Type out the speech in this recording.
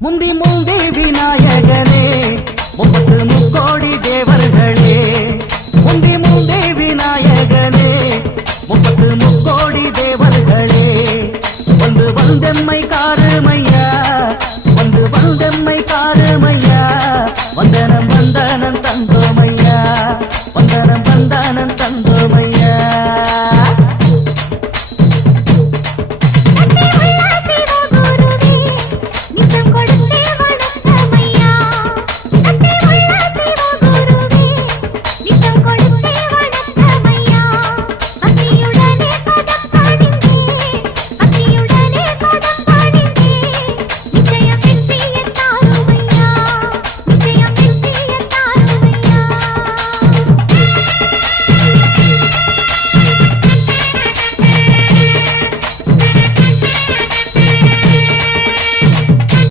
முந்தி முந்தி விநாயகனே முப்பத்து முக்கோடி தேவர்களே முந்தி முந்தி விநாயகனே முப்பத்து முக்கோடி தேவர்களே வந்து வந்தெம்மை